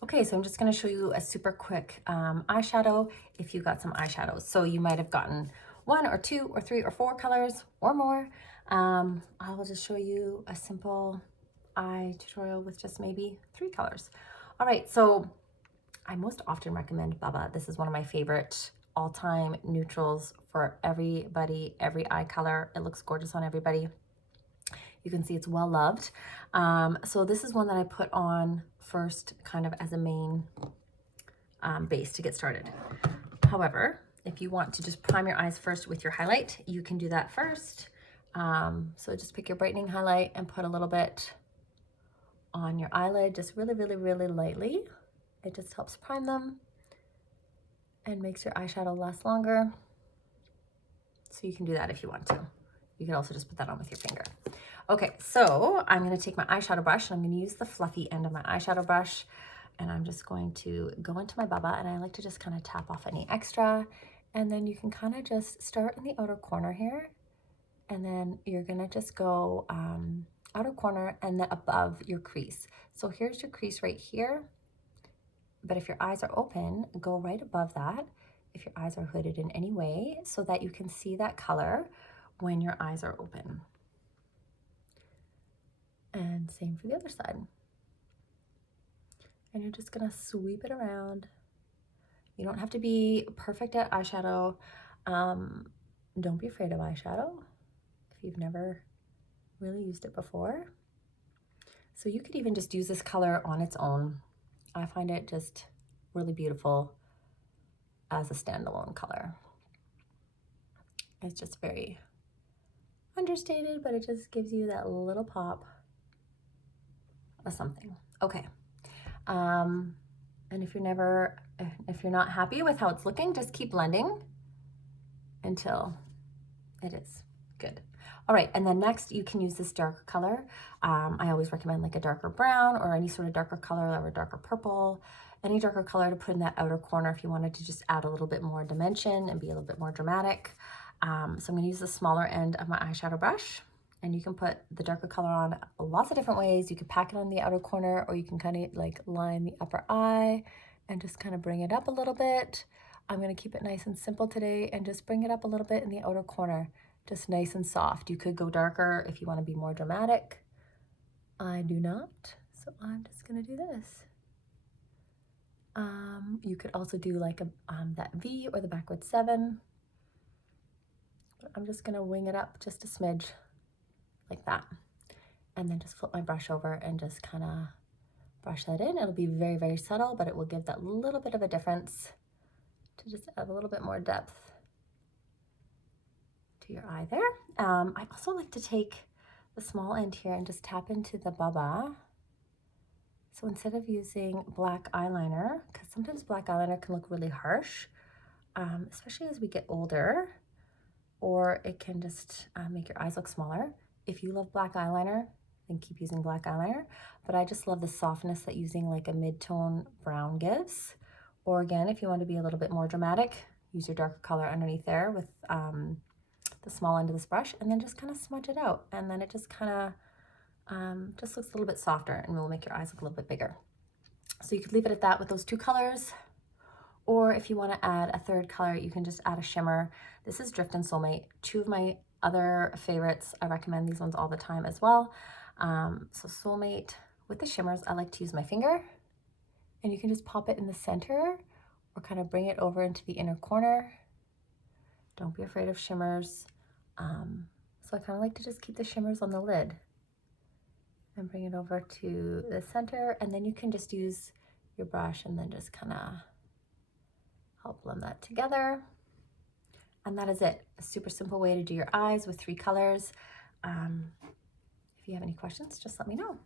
Okay, so I'm just going to show you a super quick eyeshadow if you got some eyeshadows. So you might have gotten 1 or 2 or 3 or 4 colors or more. I will just show you a simple eye tutorial with just maybe 3 colors. All right, so I most often recommend Bubba. This is one of my favorite all-time neutrals for everybody, every eye color. It looks gorgeous on everybody. You can see it's well loved. So this is one that I put on first kind of as a main base to get started. However, if you want to just prime your eyes first with your highlight, you can do that first. So just pick your brightening highlight and put a little bit on your eyelid, just really, really, really lightly. It just helps prime them and makes your eyeshadow last longer. So you can do that if you want to. You can also just put that on with your finger. Okay, so I'm gonna take my eyeshadow brush and I'm gonna use the fluffy end of my eyeshadow brush, and I'm just going to go into my Bubba, and I like to just kind of tap off any extra, and then you can kind of just start in the outer corner here, and then you're gonna just go outer corner and then above your crease. So here's your crease right here, but if your eyes are open, go right above that if your eyes are hooded in any way so that you can see that color when your eyes are open. And same for the other side. And you're just gonna sweep it around. You don't have to be perfect at eyeshadow. Don't be afraid of eyeshadow if you've never really used it before. So you could even just use this color on its own. I find it just really beautiful as a standalone color. It's just very understated, but it just gives you that little pop of something. Okay. And if you're not happy with how it's looking, just keep blending until it is good. All right, and then next you can use this darker color. I always recommend like a darker brown or any sort of darker color or a darker purple, any darker color to put in that outer corner if you wanted to just add a little bit more dimension and be a little bit more dramatic. So I'm gonna use the smaller end of my eyeshadow brush, and you can put the darker color on lots of different ways. You could pack it on the outer corner, or you can kind of like line the upper eye and just kind of bring it up a little bit. I'm gonna keep it nice and simple today and just bring it up a little bit in the outer corner, just nice and soft. You could go darker if you wanna be more dramatic. I do not, so I'm just gonna do this. You could also do like that V or the backward 7. But I'm just gonna wing it up just a smidge like that. And then just flip my brush over and just kind of brush that in. It'll be very, very subtle, but it will give that little bit of a difference to just add a little bit more depth to your eye there. I also like to take the small end here and just tap into the Bubba. So instead of using black eyeliner, because sometimes black eyeliner can look really harsh, especially as we get older, or it can just make your eyes look smaller. If you love black eyeliner, then keep using black eyeliner, but I just love the softness that using like a mid-tone brown gives. Or again, if you want to be a little bit more dramatic, use your darker color underneath there with the small end of this brush, and then just kind of smudge it out. And then it just kind of just looks a little bit softer and will make your eyes look a little bit bigger. So you could leave it at that with those 2 colors. Or if you want to add a 3rd color, you can just add a shimmer. This is Drift and Soulmate, 2 of my other favorites. I recommend these ones all the time as well. So Soulmate with the shimmers, I like to use my finger, and you can just pop it in the center or kind of bring it over into the inner corner. Don't be afraid of shimmers. So I kind of like to just keep the shimmers on the lid and bring it over to the center, and then you can just use your brush and then just kind of help blend that together. And that is it. A super simple way to do your eyes with 3 colors. If you have any questions, just let me know.